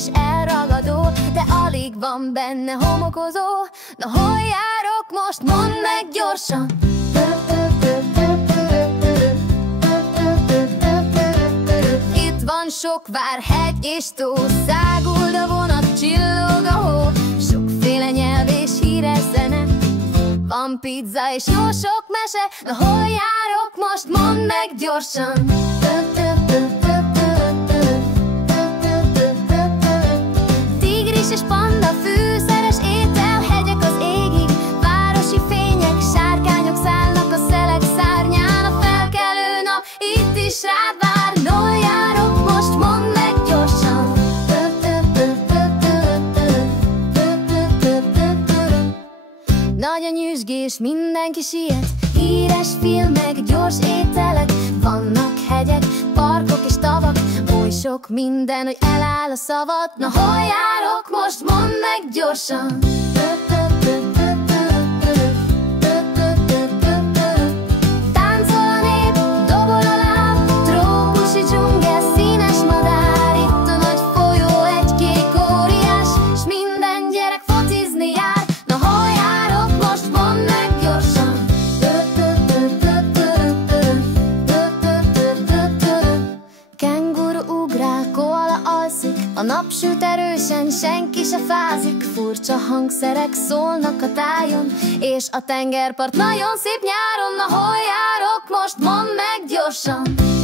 és elragadó, de alig van benne homokozó. Na hol járok most, mondd meg gyorsan! Itt van sok vár, hegy és tó, száguld a vonat, csillog a hó. Sokféle nyelv és híres zene, van pizza és jó sok mese. Na hol járok most, mondd meg gyorsan! Tigris és panda, fűszeres étel, hegyek az égig, városi fények, sárkányok szállnak a szelek szárnyán. A felkelő nap itt is rád vár, hol járok most, mondd meg gyorsan! Nagy a nyüzsgés, mindenki siet, híres filmek, gyors ételek, vannak hegyek, parkok és tavak, oly sok minden, hogy eláll a szavad. Na hol járok most, mondd meg gyorsan! Táncol a nép, dobol a láb, trópusi dzsungel, színes madár. Itt a nagy folyó, egy kék óriás, s minden gyerek focizni jár. Na hol járok most, mondd meg gyorsan! Kenguru ugrál, koala alszik, a nap süt erősen, senki se fázik. Furcsa hangszerek szólnak a tájon, és a tengerpart nagyon szép nyáron. Na hol járok most, mondd meg gyorsan!